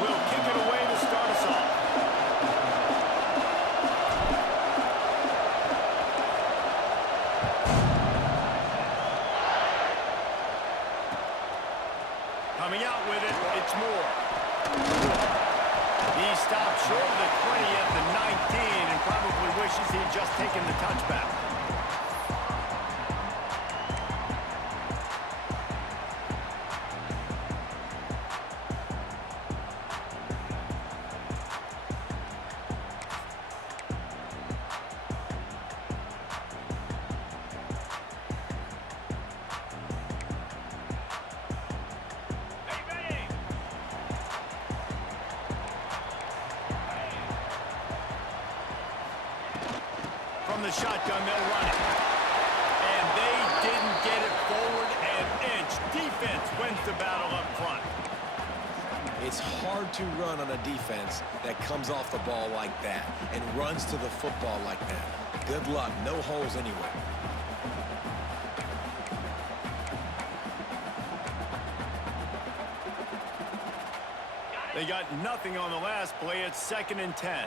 will kick it away to start us off. Coming out with it, it's Moore. He stopped short of the 20 at the 19 and probably wishes he'd just taken the touchback. From the shotgun, they'll run it. And they didn't get it forward an inch. Defense wins the battle up front. It's hard to run on a defense that comes off the ball like that and runs to the football like that. Good luck. No holes anywhere. They got nothing on the last play. It's 2nd and 10.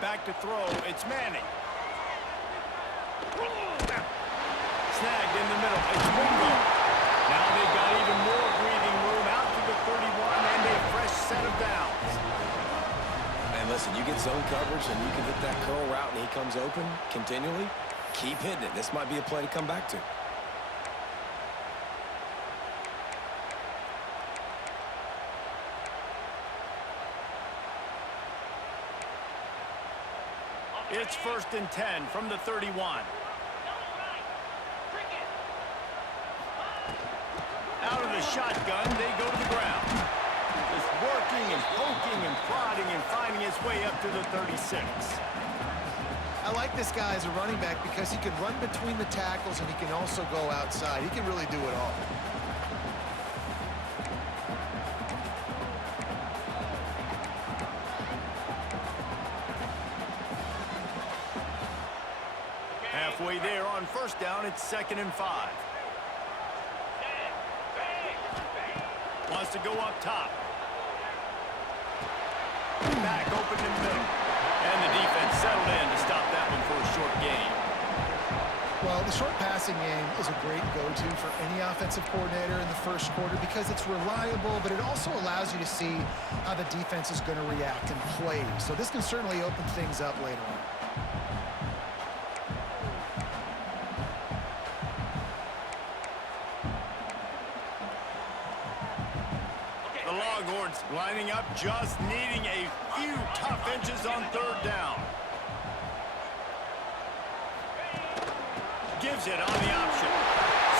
Back to throw, it's Manning. Snagged in the middle, it's Wingo. Now they've got even more breathing room out to the 31 and a fresh set of downs. And listen, you get zone coverage and you can hit that curl route and he comes open continually. Keep hitting it. This might be a play to come back to. It's 1st and 10 from the 31. Out of the shotgun, they go to the ground. Just working and poking and prodding and finding his way up to the 36. I like this guy as a running back because he can run between the tackles and he can also go outside. He can really do it all. Halfway there on 1st down, it's 2nd and 5. Wants to go up top. Back open in the middle. And the defense settled in to stop that one for a short gain. Well, the short passing game is a great go-to for any offensive coordinator in the first quarter because it's reliable, but it also allows you to see how the defense is going to react and play. So this can certainly open things up later on. The Longhorns lining up, just needing a few tough inches on 3rd down. Gives it on the option.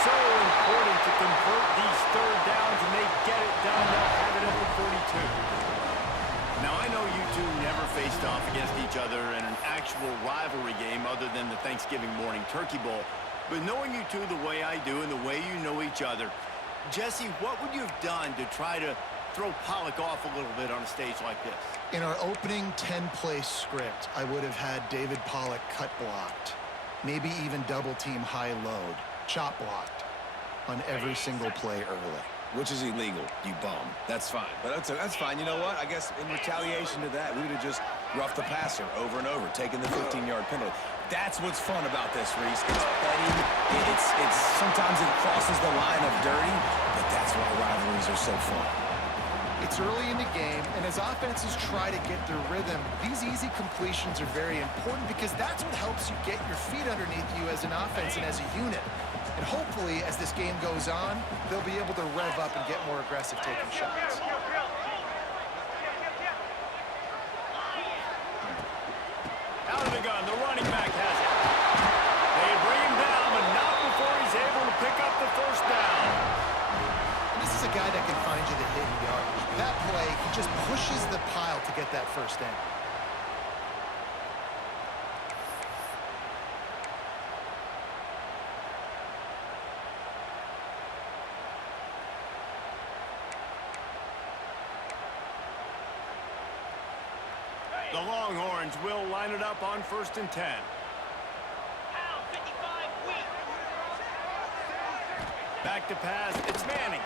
So important to convert these 3rd downs, and they get it done. They'll have it at the 42. Now, I know you two never faced off against each other in an actual rivalry game other than the Thanksgiving morning Turkey Bowl. But knowing you two the way I do and the way you know each other, Jesse, what would you have done to try to throw Pollock off a little bit on a stage like this? In our opening 10-play script, I would have had David Pollock cut blocked, maybe even double-team high load, chop blocked on every single play early. Which is illegal, you bum. That's fine. But that's fine. You know what? I guess in retaliation to that, we would have just roughed the passer over and over, taking the 15-yard penalty. That's what's fun about this, Reese. It's petty. It's sometimes it crosses the line of dirty, but that's why rivalries are so fun. It's early in the game, and as offenses try to get their rhythm, these easy completions are very important because that's what helps you get your feet underneath you as an offense and as a unit. And hopefully, as this game goes on, they'll be able to rev up and get more aggressive taking shots. Out of the gun, the running back has it. They bring him down, but not before he's able to pick up the 1st down. And this is a guy that can find you the hidden yardage. That play, he just pushes the pile to get that 1st down. The Longhorns will line it up on 1st and 10. Back to pass, it's Manning.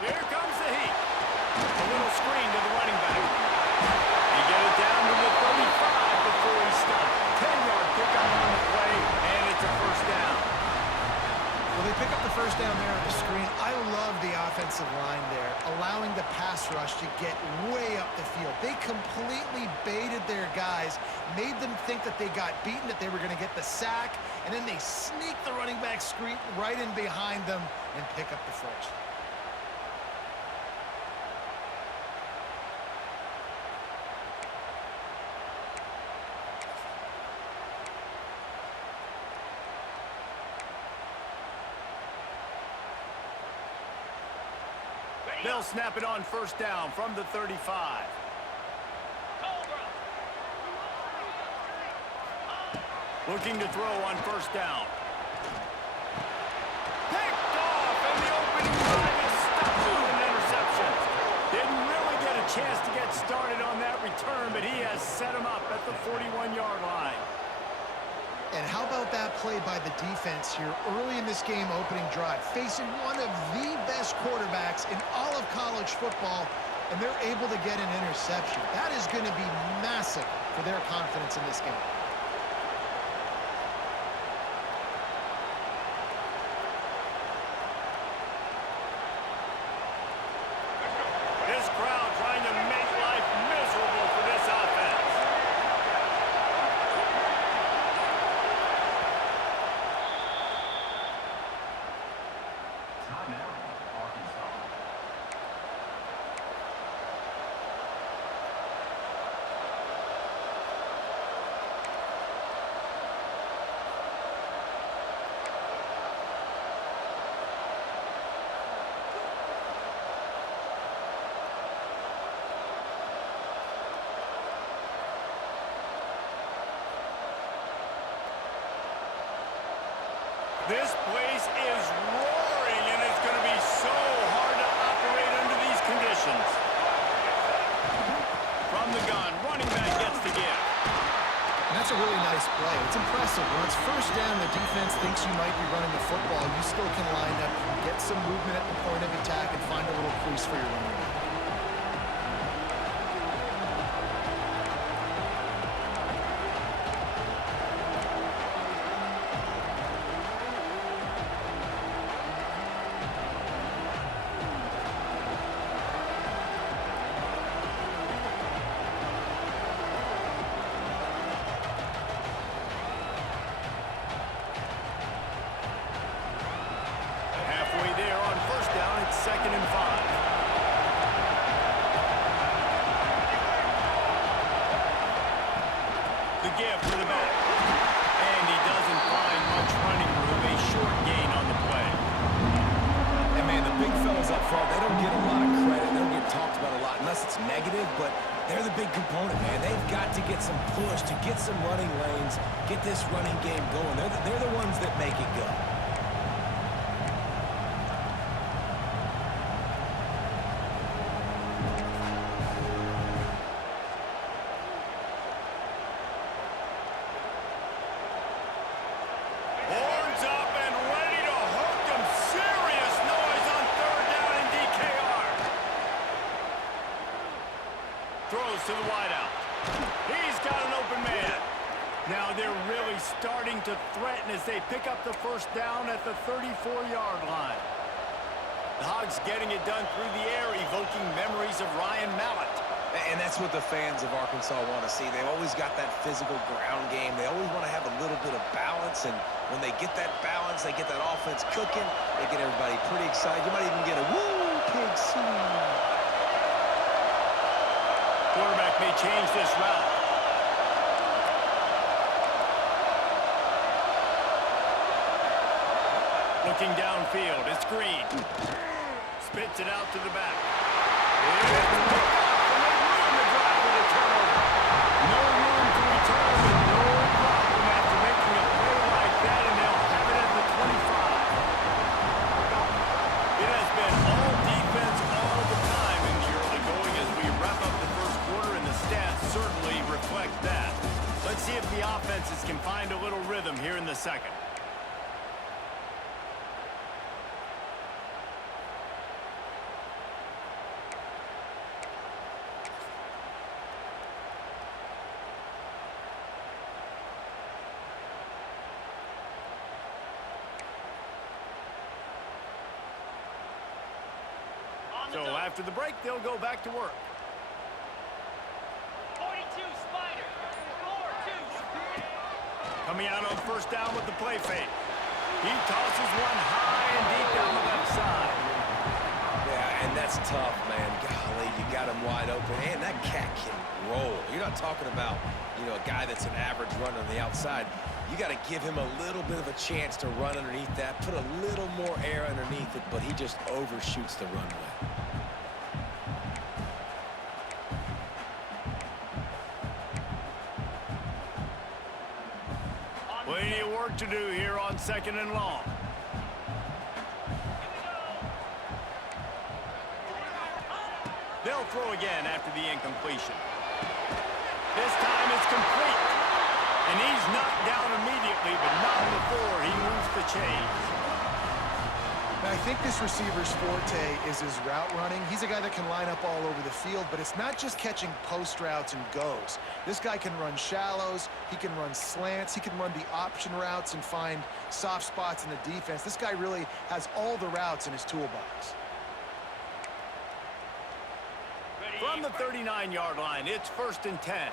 Here comes offensive line there, allowing the pass rush to get way up the field. They completely baited their guys, made them think that they got beaten, that they were going to get the sack, and then they sneak the running back screen right in behind them and pick up the first. They'll snap it on first down from the 35. Looking to throw on first down. Picked off, and the opening drive is stopped with an interception. Didn't really get a chance to get started on that return, but he has set him up at the 41-yard line. And how about that play by the defense here early in this game opening drive, facing one of the best quarterbacks in all of college football, and they're able to get an interception. That is going to be massive for their confidence in this game. This crowd trying to make life miserable for this offense. This place is roaring, and it's going to be so hard to operate under these conditions. From the gun, running back gets the give. And that's a really nice play. It's impressive. When it's first down, the defense thinks you might be running the football. You still can line up, get some movement at the point of attack, and find a little crease for your running back. Second and 5. The give to the back. And he doesn't find much running room. A short gain on the play. And man, the big fellas up front, they don't get a lot of credit. They don't get talked about a lot unless it's negative, but they're the big component, man. They've got to get some push, to get some running lanes, get this running game going. They're the ones that make it go. Throws to the wideout. He's got an open man. Now they're really starting to threaten as they pick up the first down at the 34-yard line. The Hogs getting it done through the air, evoking memories of Ryan Mallett. And that's what the fans of Arkansas want to see. They've always got that physical ground game. They always want to have a little bit of balance, and when they get that balance, they get that offense cooking, they get everybody pretty excited. You might even get a woo, pig scene. Quarterback may change this route. Looking downfield, it's Green. Spits it out to the back. It's picked off, and they ruin the drive with a turnover. No room to return, and no problem after making a play like that, and they'll have it at the 25. It has been all defense all the time in the early going as we wrap up the first quarter, and the stats certainly reflect that. Let's see if the offenses can find a little rhythm here in the second. So after the break, they'll go back to work. 42 Spider. 4-2. Coming out on first down with the play fake. He tosses one high and deep down the left side. Yeah, and that's tough, man. Golly, you got him wide open. And that cat can roll. You're not talking about, you know, a guy that's an average runner on the outside. You got to give him a little bit of a chance to run underneath that, put a little more air underneath it, but he just overshoots the runway. Plenty of work to do here on second and long. They'll throw again after the incompletion. This time it's complete. And he's knocked down immediately, but not before he moves the chains. And I think this receiver's forte is his route running. He's a guy that can line up all over the field, but it's not just catching post routes and goes. This guy can run shallows, he can run slants, he can run the option routes and find soft spots in the defense. This guy really has all the routes in his toolbox. From the 39-yard line, it's 1st and 10.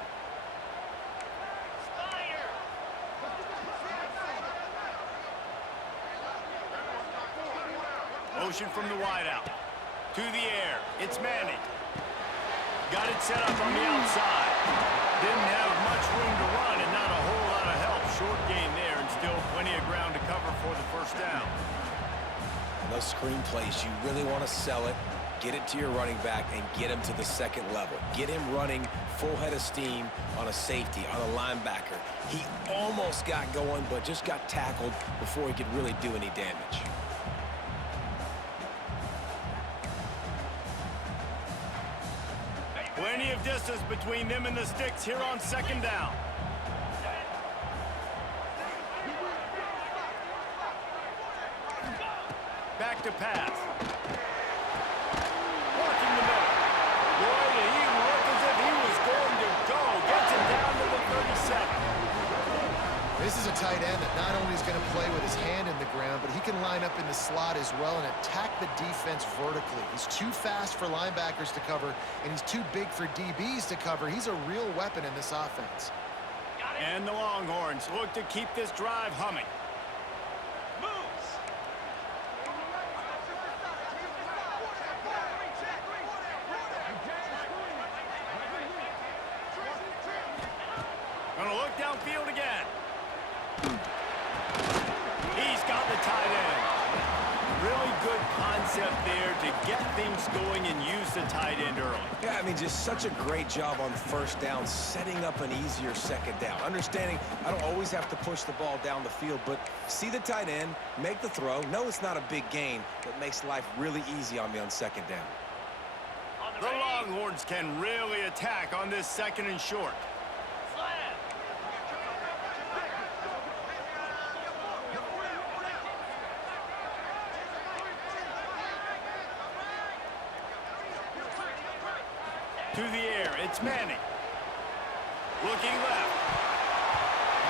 Motion from the wideout. To the air. It's Manning. Got it set up on the outside. Didn't have much room to run and not a whole lot of help. Short gain there and still plenty of ground to cover for the first down. And those screen plays, you really want to sell it, get it to your running back, and get him to the second level. Get him running full head of steam on a safety, on a linebacker. He almost got going, but just got tackled before he could really do any damage. Plenty of distance between them and the sticks here on second down. Back to pass. Walking the middle. Boy, did he look as if he was going to go. Gets it down to the 37. This is a tight end that not only is going to play with his hand in the ground, but he can line up in the slot as well and attack the defense vertically. He's too fast for linebackers to cover, and he's too big for DBs to cover. He's a real weapon in this offense. And the Longhorns look to keep this drive humming. Gonna look downfield again. He's got the tight end. Really good concept there to get things going and use the tight end early. Yeah, I mean, just such a great job on first down, setting up an easier second down. Understanding I don't always have to push the ball down the field, but see the tight end, make the throw. No, it's not a big gain, but makes life really easy on me on second down. The Longhorns can really attack on this second and short. To the air, it's Manning. Looking left.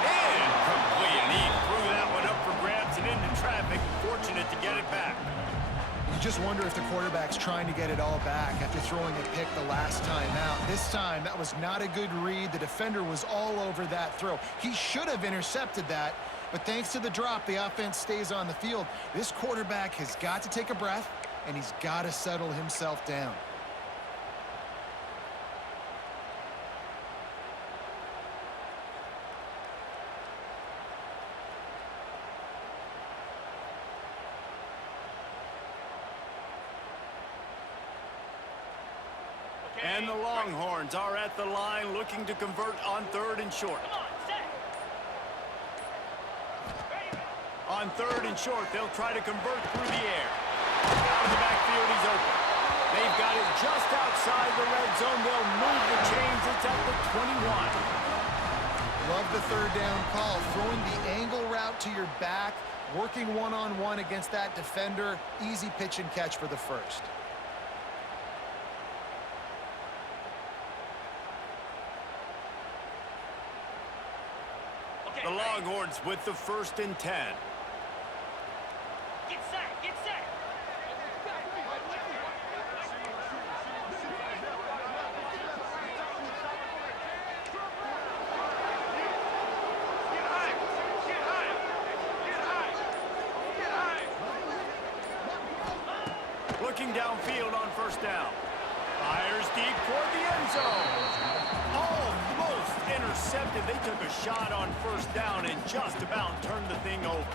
Incomplete, and he threw that one up for grabs and into traffic. Fortunate to get it back. You just wonder if the quarterback's trying to get it all back after throwing a pick the last time out. This time, that was not a good read. The defender was all over that throw. He should have intercepted that, but thanks to the drop, the offense stays on the field. This quarterback has got to take a breath, and he's got to settle himself down. And the Longhorns are at the line looking to convert on third and short. On third and short, they'll try to convert through the air. Out of the backfield, he's open. They've got it just outside the red zone. They'll move the chains. It's at the 21. Love the third down call. Throwing the angle route to your back, working one-on-one against that defender. Easy pitch and catch for the first. The Longhorns with the 1st and 10. Get set, get set. looking downfield on first down. Fires deep toward the end zone. Almost intercepted. They took a shot on first down and just about turned the thing over.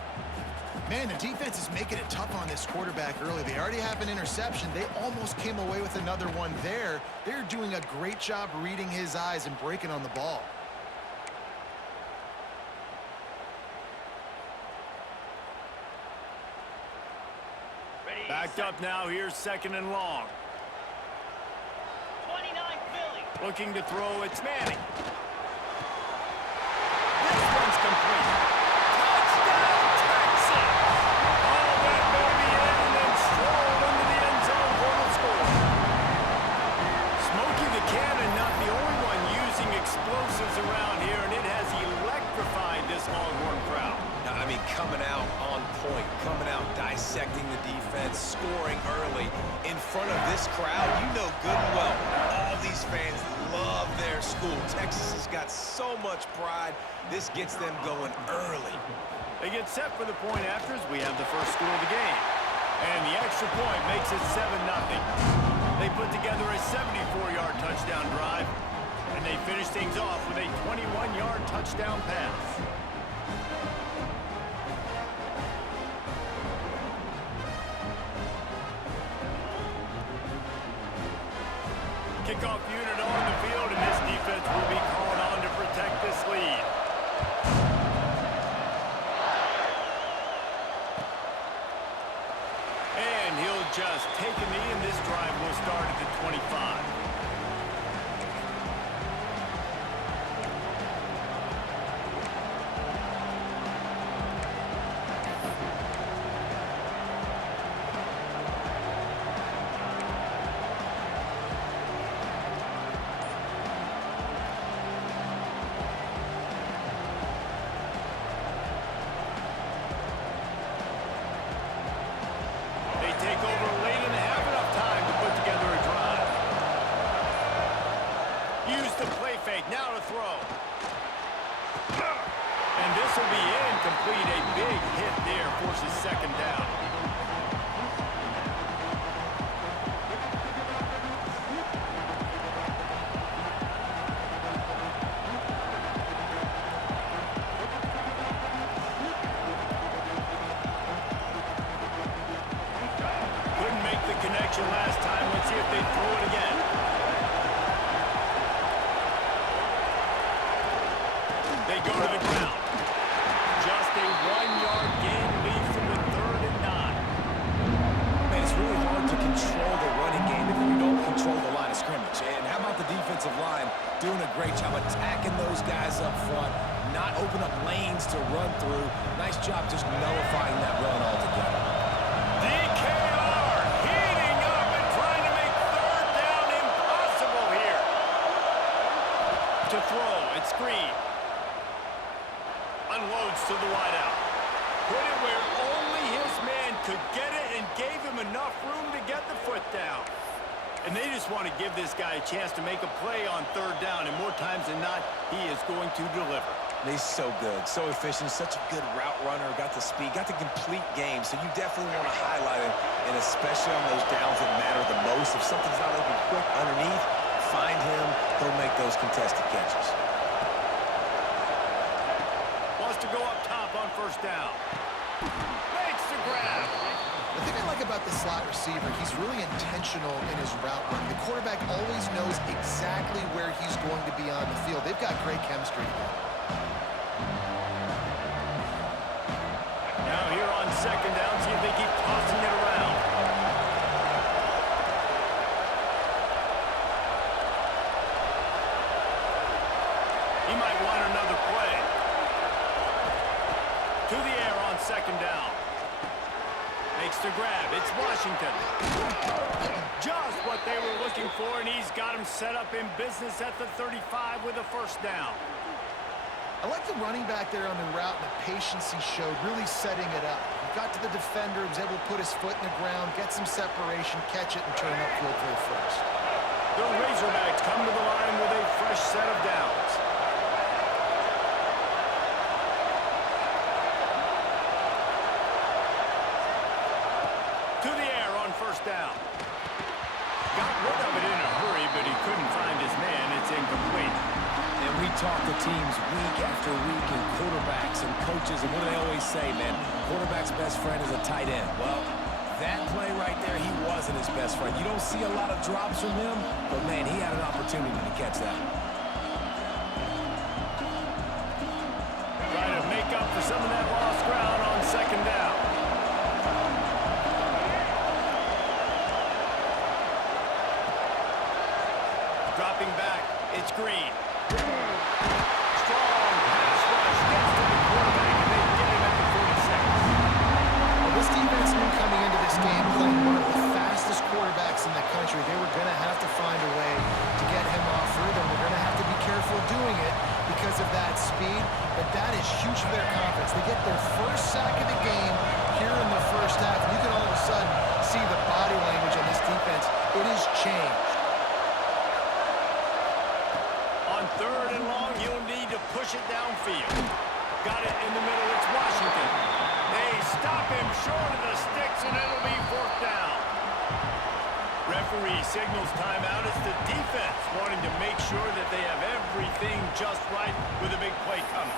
Man, the defense is making it tough on this quarterback early. They already have an interception. They almost came away with another one there. They're doing a great job reading his eyes and breaking on the ball. Backed up now. Here's second and long. 29 Philly. Looking to throw. It's Manning. This one's complete. Touchdown, Texas! Oh, that baby in and strolled into the end zone for the score. Smokey the Cannon, not the only one using explosives around here, and it has electrified this Longhorn crowd. I mean, coming out on point, coming out dissecting the defense, scoring early in front of this crowd. You know good and well, all these fans love their school. Texas has got so much pride. This gets them going early. They get set for the point afters. We have the first score of the game. And the extra point makes it 7-0. They put together a 74-yard touchdown drive, and they finish things off with a 21-yard touchdown pass. Kickoff unit on the field, and this defense will be called on to protect this lead. And he'll just take a knee, and this drive will start at the 25. Take over late in the half, enough time to put together a drive. Use the play fake, now to throw. And this will be incomplete. A big hit there forces second down. Connection last time. Let's see if they throw it again. They go to the ground. Just a 1-yard gain leaves them with 3rd and 9. Man, it's really hard to control the running game if you don't control the line of scrimmage. And how about the defensive line doing a great job attacking those guys up front, not open up lanes to run through. Nice job just nullifying that run altogether. DKR heating up and trying to make 3rd down impossible here. To throw, it's Green. Unloads to the wideout. Put it where only his man could get it and gave him enough room to get the foot down. And they just want to give this guy a chance to make a play on 3rd down, and more times than not, he is going to deliver. He's so good, so efficient, such a good route runner, got the speed, got the complete game, so you definitely want to highlight him, and especially on those downs that matter the most. If something's not open quick underneath, find him, he'll make those contested catches. Wants to go up top on 1st down. Makes the grab. The thing I like about the slot receiver, he's really intentional in his route running. The quarterback always knows exactly where he's going to be on the field. They've got great chemistry together. Now here on 2nd down, see if they keep tossing it around. He might want another play. To the air on 2nd down. Makes the grab. It's Washington. Just what they were looking for, and he's got him set up in business at the 35 with a 1st down. I like the running back there on the route and the patience he showed, really setting it up. He got to the defender, was able to put his foot in the ground, get some separation, catch it, and turn upfield for the 1st. The Razorbacks come to the line with a fresh set of downs. To the air on 1st down. got rid of it in a hurry, but he couldn't find his man. It's incomplete. And we talk to teams week after week and quarterbacks and coaches, and what do they always say, man? Quarterback's best friend is a tight end. Well, that play right there, he wasn't his best friend. You don't see a lot of drops from him, but, man, he had an opportunity to catch that. Trying to make up for some of that lost ground on second down. Dropping back, it's Green. Strong pass rush gets to the quarterback, and they get him at the 46. Well, this defense knew coming into this game, playing one of the fastest quarterbacks in the country, they were going to have to find a way to get him off rhythm. They're going to have to be careful doing it because of that speed, but that is huge for their confidence. They get their first sack of the game here in the first half, and you can all of a sudden see the body language on this defense. It has changed. On third and long, you'll need to push it downfield. Got it in the middle. It's Washington. They stop him short of the sticks, and it'll be fourth down. Referee signals timeout. It's the defense wanting to make sure that they have everything just right with a big play coming.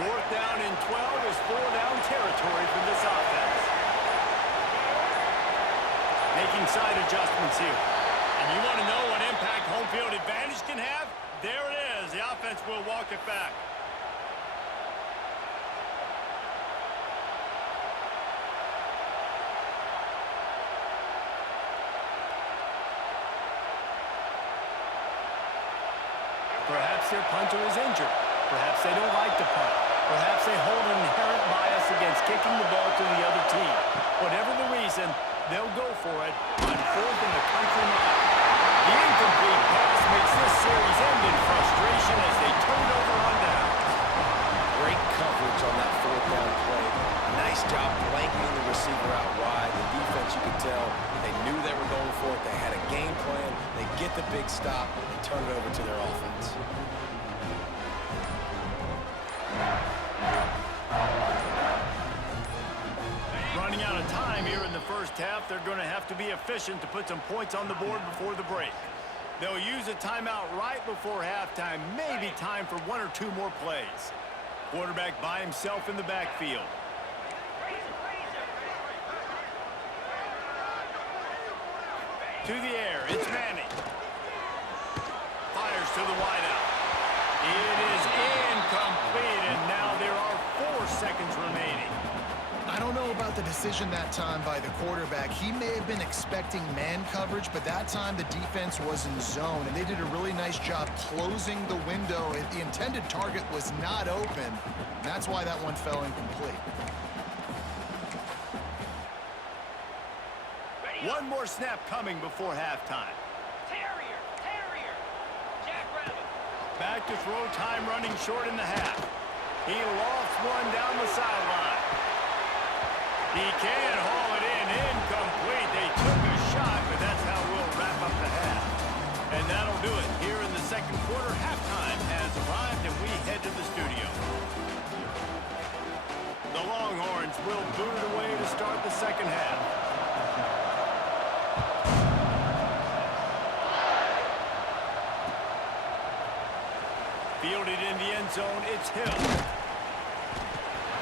Fourth down and 12 is four-down territory for this offense. Making side adjustments here. And you want to know what impact home field advantage can have? There it is. The offense will walk it back. Perhaps their punter is injured. Perhaps they don't like to punt. Perhaps they hold an inherent bias against kicking the ball to the other team. Whatever the reason, they'll go for it on fourth in the country mile. The incomplete pass makes this series end in frustration as they turn it over on downs. Great coverage on that fourth down play. Nice job blanketing the receiver out wide. The defense, you could tell, they knew they were going for it. They had a game plan. They get the big stop and turn it over to their offense. Running out of time here in the first half, they're going to have to be efficient to put some points on the board before the break. They'll use a timeout right before halftime, maybe time for one or two more plays. Quarterback by himself in the backfield. To the air, it's Manning. Fires to the wideout. It is incomplete, and now there are 4 seconds remaining. I don't know about the decision that time by the quarterback. He may have been expecting man coverage, but that time the defense was in zone, and they did a really nice job closing the window. The intended target was not open, and that's why that one fell incomplete. One more snap coming before halftime. Terrier, Jackrabbit. Back to throw, time running short in the half. He lofts one down the sideline. He can haul it in, incomplete. They took a shot, but that's how we'll wrap up the half. And that'll do it here in the second quarter. Halftime has arrived, and we head to the studio. The Longhorns will boot it away to start the second half. Fielded in the end zone, it's Hill.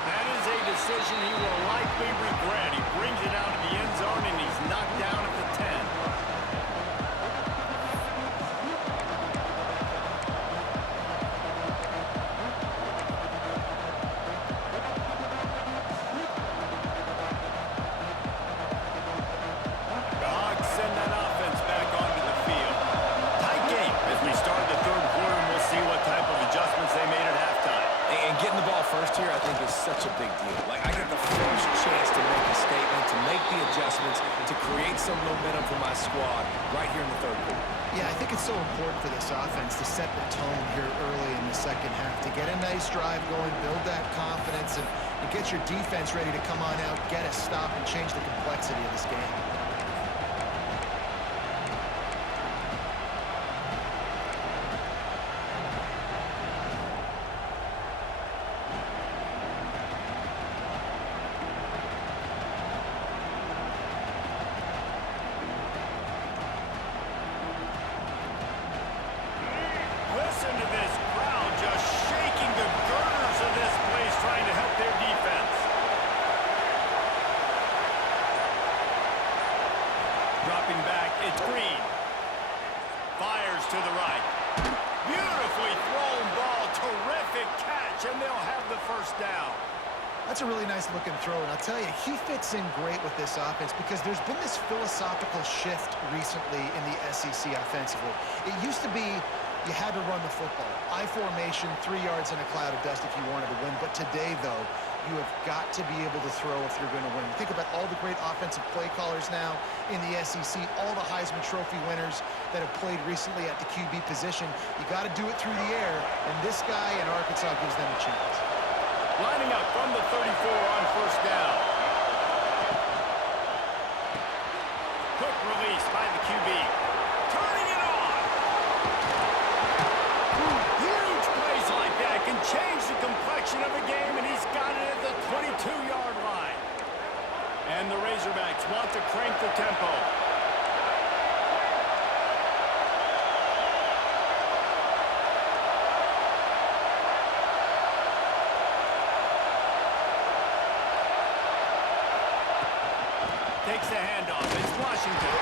That is a decision he will likely regret. He brings it out of the end zone, and he's knocked down at the 10. The Hogs send that offense back onto the field. Tight game as we start the third quarter, and we'll see what type of adjustments they made at halftime. And getting the ball first here, I think, is such a big deal. Like, I get the first chance to make a statement, to make the adjustments, to create some momentum for my squad right here in the third quarter. Yeah, I think it's so important for this offense to set the tone here early in the second half, to get a nice drive going, build that confidence, and get your defense ready to come on out, get a stop, and change the complexity of this game. Listen to this crowd just shaking the girders of this place trying to help their defense. Dropping back, it's Green. Fires to the right. Beautifully thrown ball, terrific catch, and they'll have the first down. That's a really nice looking throw, and I'll tell you, he fits in great with this offense because there's been this philosophical shift recently in the SEC offensively. It used to be you had to run the football. I formation, 3 yards in a cloud of dust if you wanted to win. But today, though, you have got to be able to throw if you're going to win. Think about all the great offensive play callers now in the SEC, all the Heisman Trophy winners that have played recently at the QB position. You got to do it through the air, and this guy in Arkansas gives them a chance. Lining up from the 34 on first down. Quick release by the QB. Turning it on. Huge plays like that can change the complexion of a game, and he's got it at the 22-yard line. And the Razorbacks want to crank the tempo. Takes the handoff. It's Washington.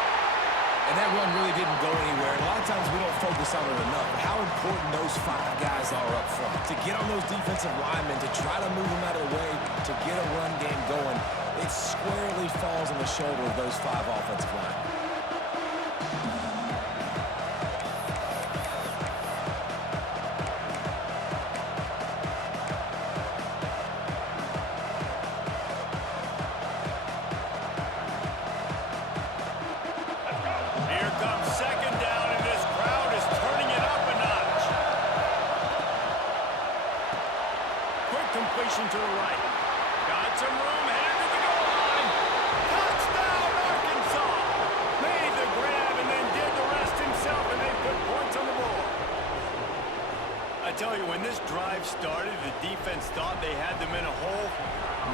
And that run really didn't go anywhere. And a lot of times we don't focus on it enough. But how important those 5 guys are up front. To get on those defensive linemen, to try to move them out of the way, to get a run game going, it squarely falls on the shoulder of those 5 offensive linemen. Here comes second down, and this crowd is turning it up a notch. Quick completion to the right. Got some room, headed to the goal line. Touchdown, Arkansas! Made the grab and then did the rest himself, and they put points on the board. I tell you, when this drive started, the defense thought they had them in a hole.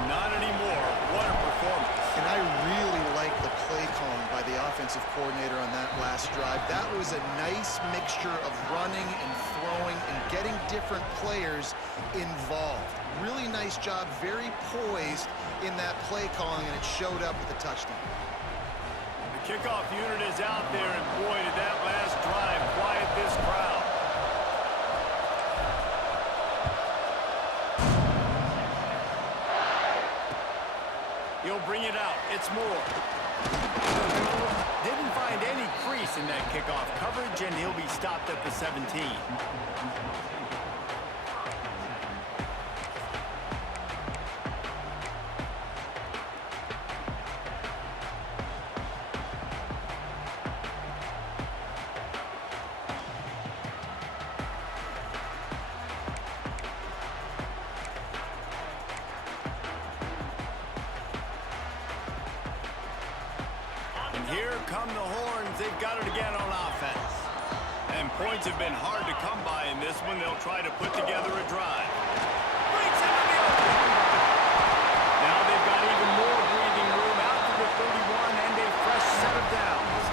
Not anymore. What a performance. And I really like the play calling by the offensive coordinator on that last drive. That was a nice mixture of running and throwing and getting different players involved. Really nice job, very poised in that play calling, and it showed up with a touchdown. The kickoff unit is out there, and boy, did that last drive quiet this crowd. He'll bring it out. It's Moore. Didn't find any crease in that kickoff coverage, and he'll be stopped at the 17. Here come the horns. They've got it again on offense. And points have been hard to come by in this one. They'll try to put together a drive. Breaks into the open. Now they've got even more breathing room out to the 31 and a fresh set of downs.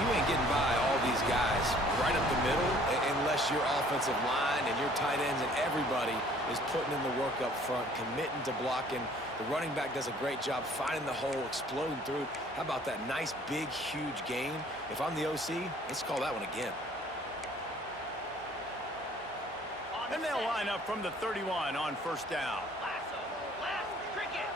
You ain't getting by all these guys right up the middle unless your offensive line and your tight ends and everybody is putting in the work up front, committing to blocking. The running back does a great job finding the hole, exploding through. How about that nice, big, huge gain? If I'm the OC, let's call that one again. And they'll line up from the 31 on first down. Lasso. Last cricket.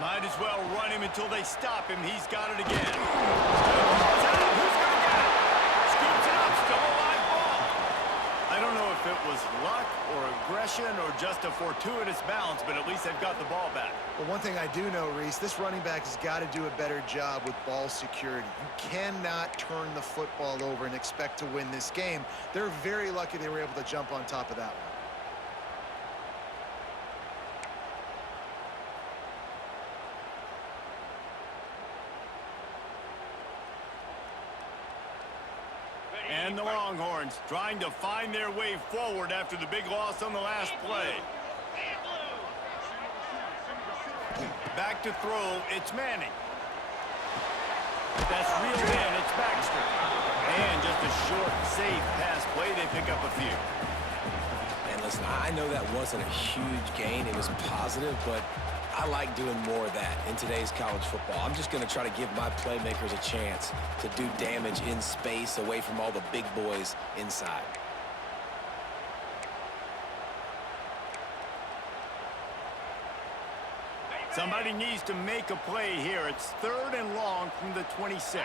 Might as well run him until they stop him. He's got it again. Who's going to get it? Scoops it up. Still a live ball. I don't know if it was luck or aggression or just a fortuitous bounce, but at least they've got the ball back. Well, one thing I do know, Reese, this running back has got to do a better job with ball security. You cannot turn the football over and expect to win this game. They're very lucky they were able to jump on top of that one. And the Longhorns trying to find their way forward after the big loss on the last play. Back to throw, it's Manning. That's reeled in, it's Baxter. And just a short, safe pass play, they pick up a few. And listen, I know that wasn't a huge gain. It was positive, but I like doing more of that in today's college football. I'm just going to try to give my playmakers a chance to do damage in space away from all the big boys inside. Somebody needs to make a play here. It's 3rd and long from the 26.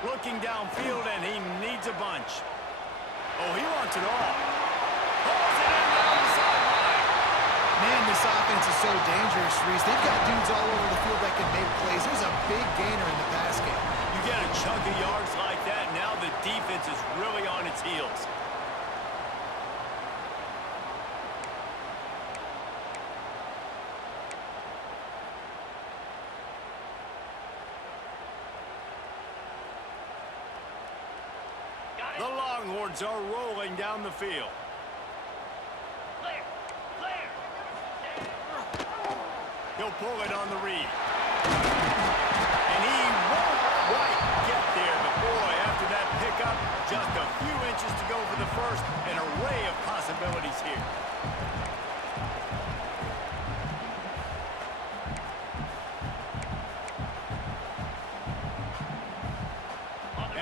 Looking downfield, and he needs a bunch. Oh, he wants it all. Pulls it in down the sideline. Man, this offense is so dangerous, Reese. They've got dudes all over the field that can make plays. There's a big gainer in the pass game. You get a chunk of yards like that, now the defense is really on its heels. The Longhorns are rolling down the field. Clear. Clear. He'll pull it on the read. And he won't quite get there, but boy, after that pickup, just a few inches to go for the first. An array of possibilities here.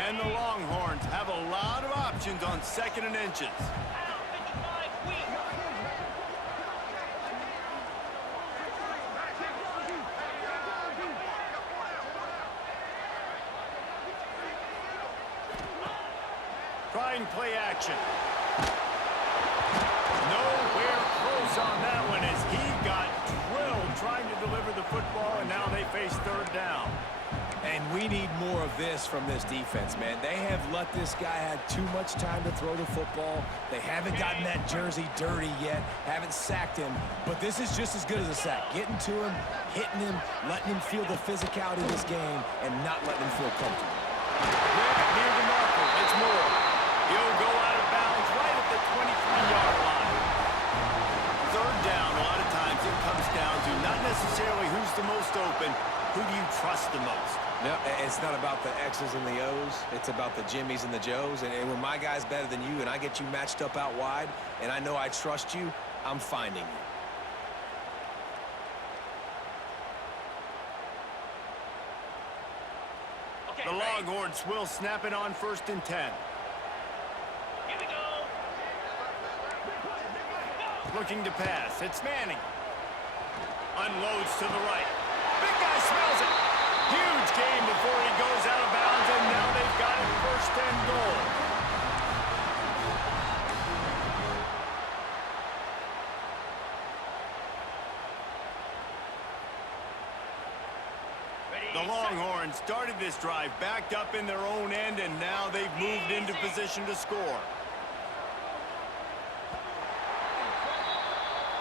And the Longhorns have a lot of options on 2nd and inches. Out 55 weak. Trying play action. Nowhere close on that one as he got drilled trying to deliver the football, and now they face 3rd down. And we need more of this from this defense, man. They have let this guy have too much time to throw the football. They haven't gotten that jersey dirty yet, haven't sacked him, but this is just as good as a sack. Getting to him, hitting him, letting him feel the physicality of this game, and not letting him feel comfortable. Near the marker, it's Moore. He'll go out of bounds right at the 23-yard line. 3rd down, a lot of times it comes down to not necessarily who's the most open, who do you trust the most? No, it's not about the X's and the O's. It's about the Jimmies and the Joes. And when my guy's better than you and I get you matched up out wide and I know I trust you, I'm finding you. Okay, The ready. Longhorns will snap it on 1st and 10. Here we go. Looking to pass. It's Manning. Unloads to the right. Big guy smells it. Huge gain before he goes out of bounds, and now they've got it 1st and goal. The Longhorns started this drive backed up in their own end, and now they've moved into position to score.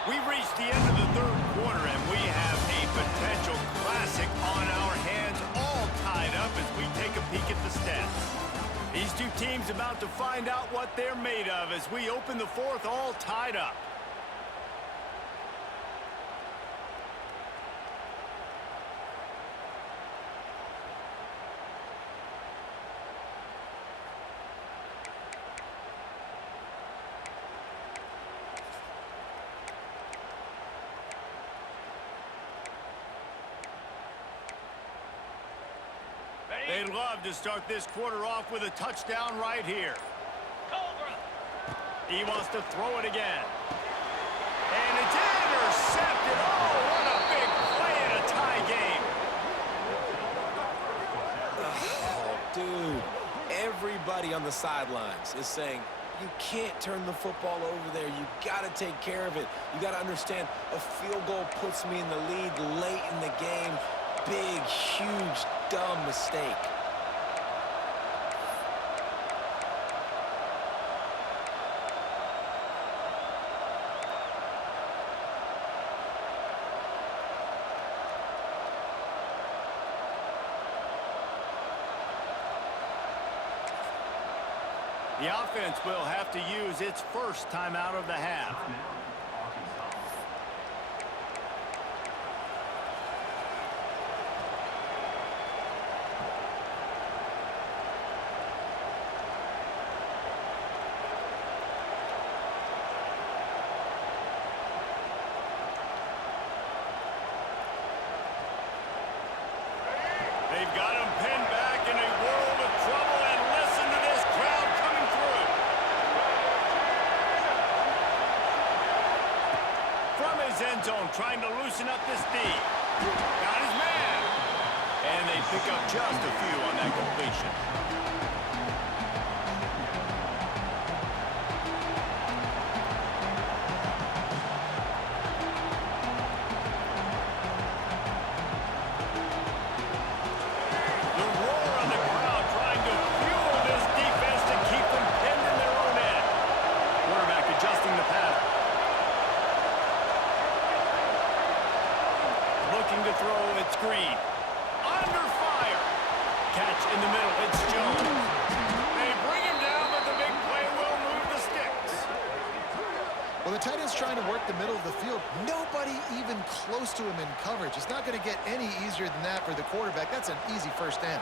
We've reached the end of the 3rd quarter, and we have a potential classic on our hands, all tied up as we take a peek at the stats. These two teams about to find out what they're made of as we open the 4th all tied up. They'd love to start this quarter off with a touchdown right here. Cobra. He wants to throw it again. And it's intercepted. Oh, what a big play in a tie game. the sidelines is saying, you can't turn the football over there. You got to take care of it. You got to understand, a field goal puts me in the lead late in the game. Big, huge, dumb mistake. The offense will have to use its first timeout of the half. They've got him pinned back in a world of trouble, and listen to this crowd coming through. From his end zone, trying to loosen up this D. Got his man. And they pick up just a few on that completion. To throw, it's Green. Under fire. Catch in the middle, it's Jones. They bring him down, but the big play will move the sticks. Well, the tight end's trying to work the middle of the field. Nobody even close to him in coverage. It's not going to get any easier than that for the quarterback. That's an easy first down.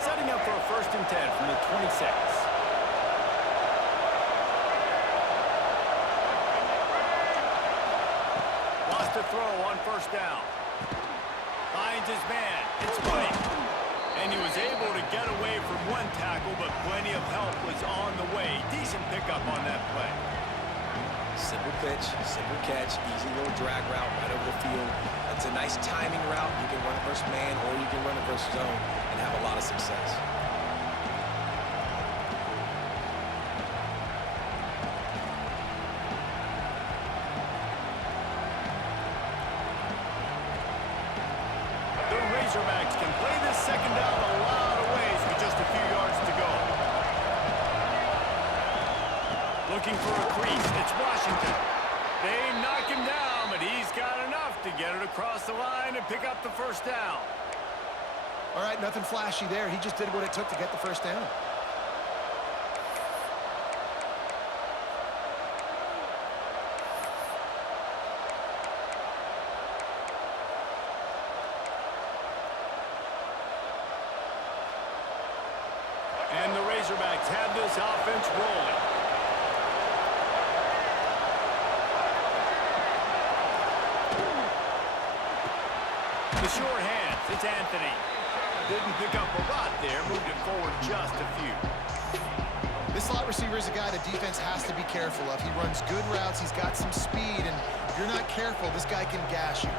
Setting up for a 1st and 10 from the 26. To throw on 1st down. Finds his man. It's Mike. And he was able to get away from one tackle, but plenty of help was on the way. Decent pickup on that play. Simple pitch, simple catch, easy little drag route right over the field. It's a nice timing route. You can run it versus man, or you can run it versus zone and have a lot of success. Razorbacks can play this 2nd down a lot of ways with just a few yards to go. Looking for a crease. It's Washington. They knock him down, but he's got enough to get it across the line and pick up the 1st down. All right, nothing flashy there. He just did what it took to get the 1st down. And the Razorbacks have this offense rolling. The short hands, it's Anthony. Didn't pick up a lot there, moved it forward just a few. This slot receiver is a guy the defense has to be careful of. He runs good routes, he's got some speed, and if you're not careful, this guy can gash you.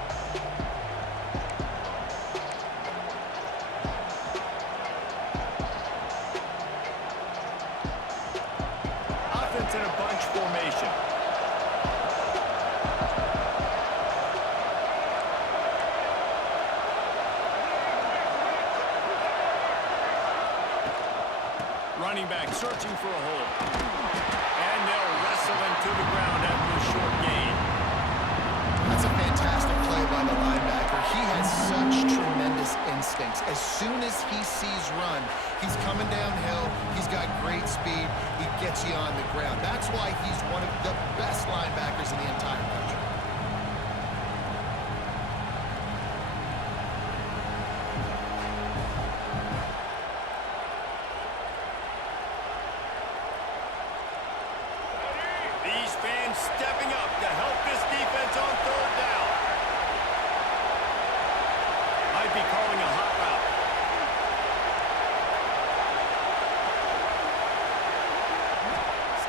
In a bunch formation. Running back searching for a hole. And they'll wrestle him to the ground after a short gain. That's a fantastic play by the linebacker. He has such tremendous instincts. As soon as he sees run, he's coming downhill. He's got great speed. He gets you on the ground. That's why he's one of the best linebackers in the entire country. These fans stepping up to help this defense on 3rd down. Might be calling a hot route.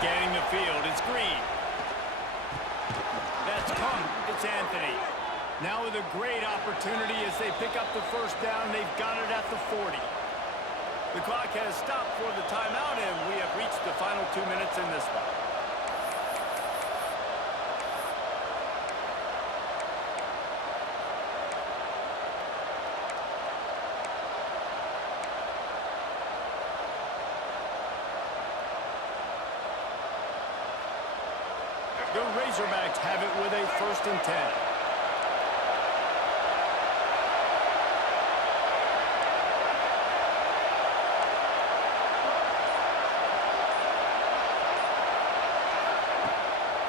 Scanning the field, it's Green. That's punt, it's Anthony. Now with a great opportunity as they pick up the first down. They've got it at the 40. The clock has stopped for the timeout, and we have reached the final 2 minutes in this one. The Razorbacks have it with a 1st and 10.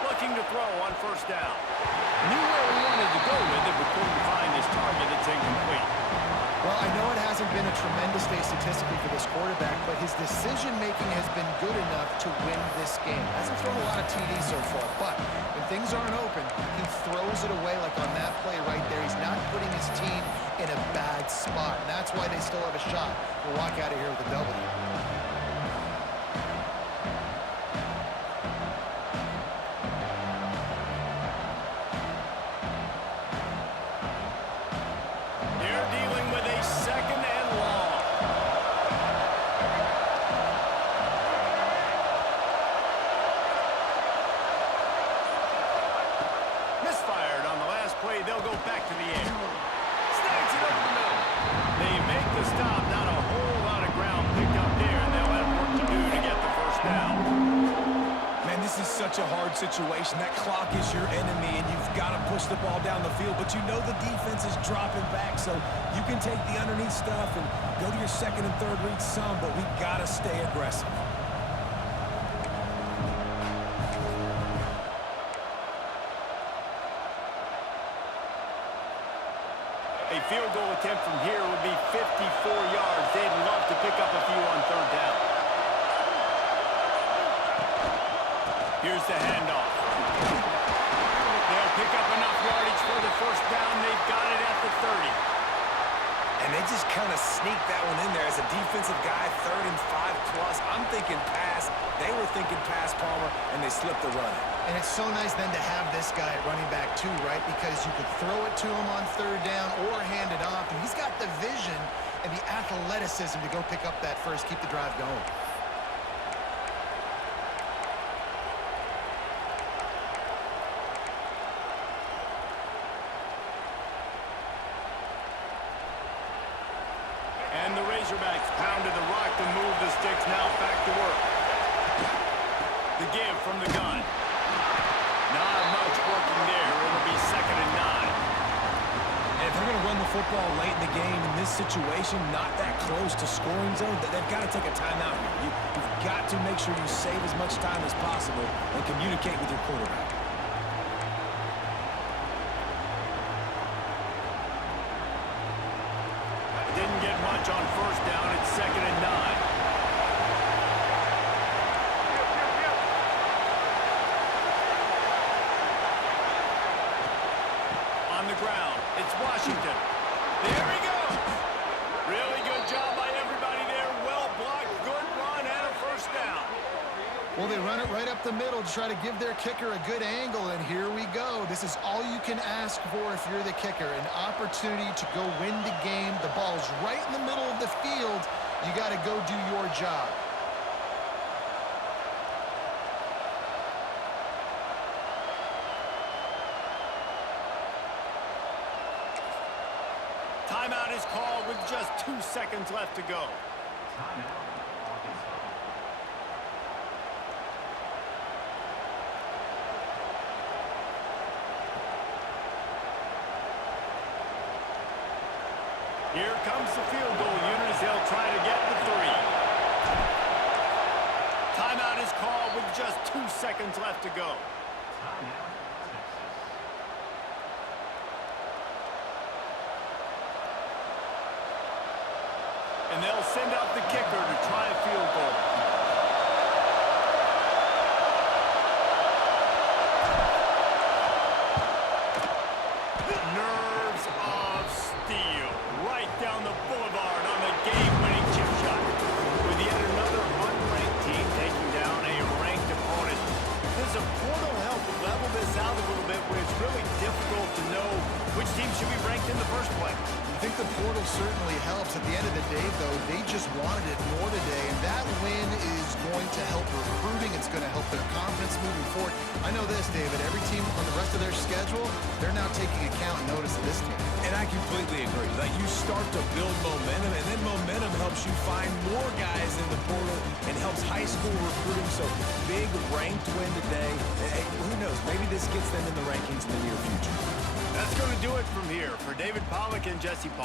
Looking to throw on 1st down. Knew where he wanted to go with it, but couldn't find his target. It's incomplete. Well, I know it hasn't been a tremendous day statistically for this quarterback, but his decision-making has been good enough to win this game. Hasn't thrown a lot of TDs so far, but when things aren't open, he throws it away like on that play right there. He's not putting his team in a bad spot, and that's why they still have a shot to walk out of here with a W. They'll go back to the air. Snags it over the middle. They make the stop. Not a whole lot of ground picked up there, and they'll have work to do to get the 1st down. Man, this is such a hard situation. That clock is your enemy, and you've got to push the ball down the field. But you know the defense is dropping back, so you can take the underneath stuff and go to your 2nd and 3rd read some, but we've got to stay aggressive. A field goal attempt from here would be 54 yards. They'd love to pick up a few on 3rd down. Here's the handoff. They'll pick up enough yardage for the 1st down. They've got it at the 30. And they just kind of sneaked that one in there as a defensive guy, 3rd and 5 plus. I'm thinking pass. They were thinking pass, Palmer, and they slipped the run. And it's so nice then to have this guy at running back too, right? Because you could throw it to him on 3rd down or hand it off. And he's got the vision and the athleticism to go pick up that first, keep the drive going. And the Razorbacks pounded the rock to move the sticks. Now back to work. The give from the gun. Not much working there. It'll be 2nd and 9. And if they're going to run the football late in the game in this situation, not that close to scoring zone, they've got to take a timeout here. You've got to make sure you save as much time as possible and communicate with your quarterback. Didn't get much on 1st down. It's 2nd and 9. On the ground, it's Washington. There he goes. Really good job by everybody there. Well blocked, good run, and a 1st down. Well, they run it right up the middle to try to give their kicker a good angle, and here we go. This is all you can ask for if you're the kicker, an opportunity to go win the game. The ball's right in the middle of the field. You got to go do your job. Timeout is called with just 2 seconds left to go. Here comes the field goal unit as they'll try to get the 3. Timeout is called with just 2 seconds left to go. And they'll send out the kicker to try a field goal. Nerves of steel. Right down the boulevard on the game-winning chip shot. With yet another unranked team taking down a ranked opponent. Does a portal help level this out a little bit where it's really difficult to know which team certainly helps. At the end of the day, though, they just wanted it more today, and that win is going to help recruiting. It's going to help their confidence moving forward. I know this, David, every team on the rest of their schedule, they're now taking account and notice of this team. And I completely agree. Like, you start to build momentum, and then momentum helps you find more guys in the portal and helps high school recruiting. So, big ranked win today. Hey, who knows? Maybe this gets them in the rankings in the near future. That's going to do it from here. For David Pollack and Jesse Paul.